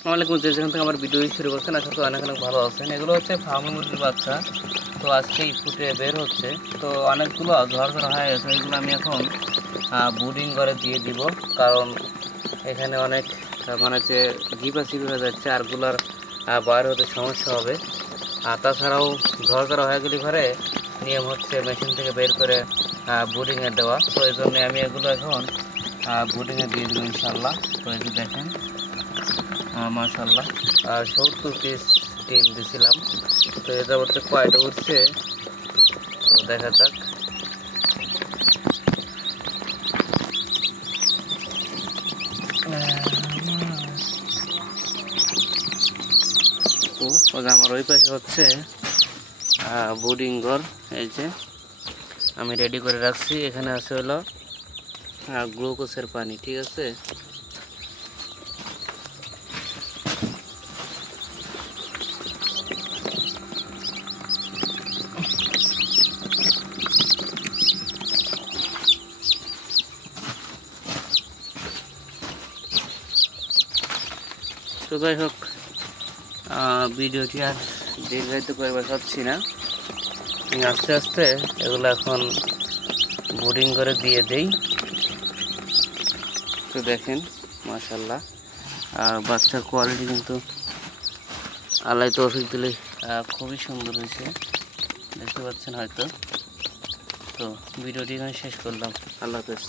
আসসালামাইকুম যে যেখান থেকে আমার ভিডিও শুরু করছেন, আশা করি অনেক অনেক ভালো আছেন। এগুলো হচ্ছে ফার্মি মুরগির বাচ্চা। তো আজকেই ফুটে বের হচ্ছে। তো অনেকগুলো ঝড় ঝড় হয়ে গেছে, এগুলো আমি এখন বুডিং করে দিয়ে দিব। কারণ এখানে অনেক মানে যে জিপা চিপি হয়ে যাচ্ছে আর আরগুলার বাইরে হতে সমস্যা হবে। আর তাছাড়াও ঝড় ঝড় হয়ে গেলে ঘরে নিয়ম হচ্ছে মেশিন থেকে বের করে বুডিংয়ে দেওয়া। তো এই জন্য আমি এগুলো এখন বুডিংয়ে দিয়ে দেবো ইনশাল্লাহ তো এই দেখেন মাশাল্লাহ আর সত্তর পিস টিম দিছিলাম। তো এটা যাবতে কয়টা উঠছে? তো দেখা যাক। আমার ওই পাশে হচ্ছে বোর্ডিং ঘর। এই যে, আমি রেডি করে রাখছি। এখানে আছে হলো গ্লুকোজের পানি, ঠিক আছে? তো যাই হোক ভিডিওটি আর দীর্ঘায়িত করবার চাচ্ছি না। আস্তে আস্তে এগুলো এখন বোর্ডিং করে দিয়ে দেই। তো দেখেন মাশাল্লাহ আর বাচ্চার কোয়ালিটি কিন্তু আল্লাহ তৌফিক দিলে খুবই সুন্দর হয়েছে। দেখতে পাচ্ছেন হয়তো। তো ভিডিওটি এখানে শেষ করলাম। আল্লাহ হাফেজ।